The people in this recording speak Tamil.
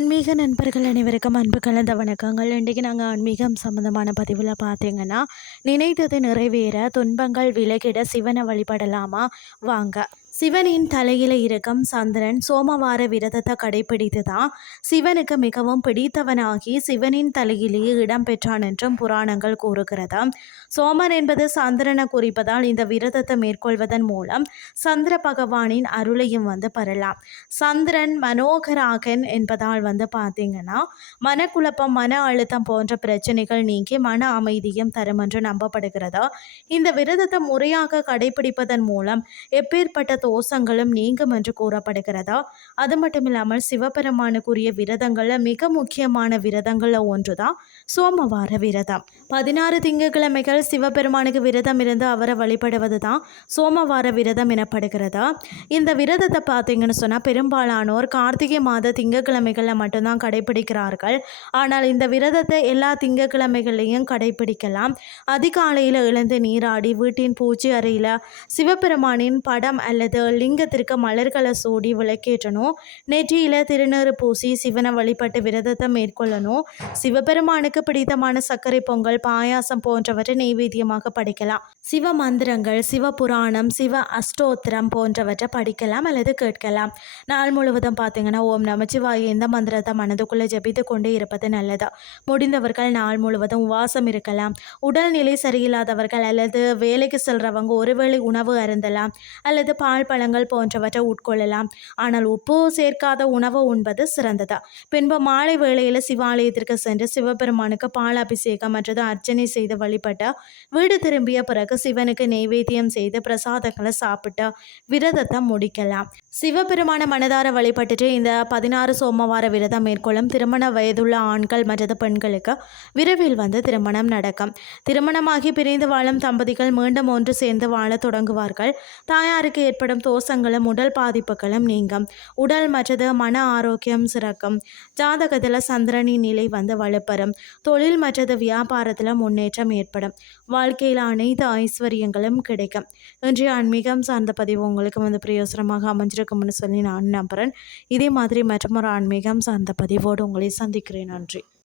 ஆன்மீக நண்பர்கள் அனைவருக்கும் அன்பு கலந்த வணக்கங்கள். இன்றைக்கி நாங்கள் ஆன்மீகம் சம்மந்தமான பதிவில் பார்த்தீங்கன்னா, நினைத்தது நிறைவேற துன்பங்கள் விலகிட சிவனை வழிபடலாமா வாங்க. சிவனின் தலையில் இருக்கும் சந்திரன் சோமவார விரதத்தை கடைபிடித்து தான் சிவனுக்கு மிகவும் பிடித்தவனாகி சிவனின் தலையிலேயே இடம் பெற்றான் என்றும் புராணங்கள் கூறுகிறது. சோமன் என்பது சந்திரனை குறிப்பதால் இந்த விரதத்தை மேற்கொள்வதன் மூலம் சந்திர பகவானின் அருளையும் பெறலாம். சந்திரன் மனோகராகன் என்பதால் பார்த்தீங்கன்னா மனக்குழப்பம், மன அழுத்தம் போன்ற பிரச்சனைகள் நீங்கி மன அமைதியும் தரும் என்று நம்பப்படுகிறது. இந்த விரதத்தை முறையாக கடைபிடிப்பதன் மூலம் எப்பேற்பட்ட தோஷங்களும் நீங்கும் என்று கூறப்படுகிறது. அது மட்டும் இல்லாமல் சிவபெருமானுக்குரிய விரதங்களில் மிக முக்கியமான விரதங்களில் ஒன்றுதான் சோமவார விரதம். 16 திங்கட்கிழமைகள் சிவபெருமானுக்கு விரதம் இருந்து அவரை வழிபடுவது தான் சோமவார விரதம் எனப்படுகிறது. இந்த விரதத்தை பார்த்தீங்கன்னு சொன்னால் பெரும்பாலானோர் கார்த்திகை மாத திங்கட்கிழமைகளில் மட்டும்தான் கடைபிடிக்கிறார்கள். ஆனால் இந்த விரதத்தை எல்லா திங்கட்கிழமைகளையும் கடைபிடிக்கலாம். அதிகாலையில் எழுந்து நீராடி வீட்டின் பூஜை அறையில் சிவபெருமானின் படம் அல்லது லிங்கத்திற்கு மலர்களை சூடி விளக்கேற்றணும். நெற்றியில் திருநீறு பூசி சிவனை வழிபட்டு விரதத்தை மேற்கொள்ளணும். சிவபெருமானுக்கு பிடித்தமான சர்க்கரை பொங்கல், பாயாசம் போன்றவற்றை நெய்வேத்தியமாக படிக்கலாம். சிவ மந்திரங்கள், சிவ புராணம், சிவ அஷ்டோத்திரம் போன்றவற்றை படிக்கலாம் அல்லது கேட்கலாம். நாள் முழுவதும் பார்த்தீங்கன்னா ஓம் நமச்சிவாய இந்த மந்திரத்தை மனதுக்குள்ளே ஜபித்து கொண்டே இருப்பது நல்லது. முடிந்தவர்கள் நாள் முழுவதும் உவாசம் இருக்கலாம். உடல்நிலை சரியில்லாதவர்கள் அல்லது வேலைக்கு செல்றவங்க ஒருவேளை உணவு அருந்தலாம் அல்லது பால் பழங்கள் போன்றவற்றை உட்கொள்ளலாம். ஆனால் உப்பு சேர்க்காத உணவு உண்பது சிறந்தது. பின்பு மாலை வேளையில் சிவாலயத்திற்கு சென்று சிவபெருமானுக்கு பால் அபிஷேகம் மற்றது அர்ச்சனை செய்து வழிபட்டு வீடு திரும்பிய பிறகு சிவனுக்கு நெய்வேத்தியம் செய்து பிரசாதங்களை சாப்பிட்டு விரதத்தை முடிக்கலாம். சிவபெருமான மனதார வழிபட்டுட்டு இந்த 16 சோமவார விரதம் மேற்கொள்ளும் திருமண வயதுள்ள ஆண்கள் மற்றது பெண்களுக்கு விரைவில் திருமணம் நடக்கும். திருமணமாகி பிரிந்து வாழும் தம்பதிகள் மீண்டும் ஒன்று சேர்ந்து வாழ தொடங்குவார்கள். தாயாருக்கு ஏற்படும் தோஷங்களும் உடல் பாதிப்புகளும் நீங்கும். உடல் மற்றது மன ஆரோக்கியம் சிறக்கும். ஜாதகத்தில் சந்திரனின் நிலை வலுப்பெறும். தொழில் மற்றது வியாபாரத்தில் முன்னேற்றம் ஏற்படும். வாழ்க்கையில் அனைத்து ஐஸ்வர்யங்களும் கிடைக்கும். இன்றைய ஆன்மீகம் சார்ந்த பதிவு உங்களுக்கு பிரயோசனமாக அமைஞ்சிருக்கும்னு சொல்லி நான் நம்புகிறேன். இதே மாதிரி மற்றொரு ஆன்மீகம் சார்ந்த பதிவோடு உங்களை சந்திக்கிறேன். நன்றி.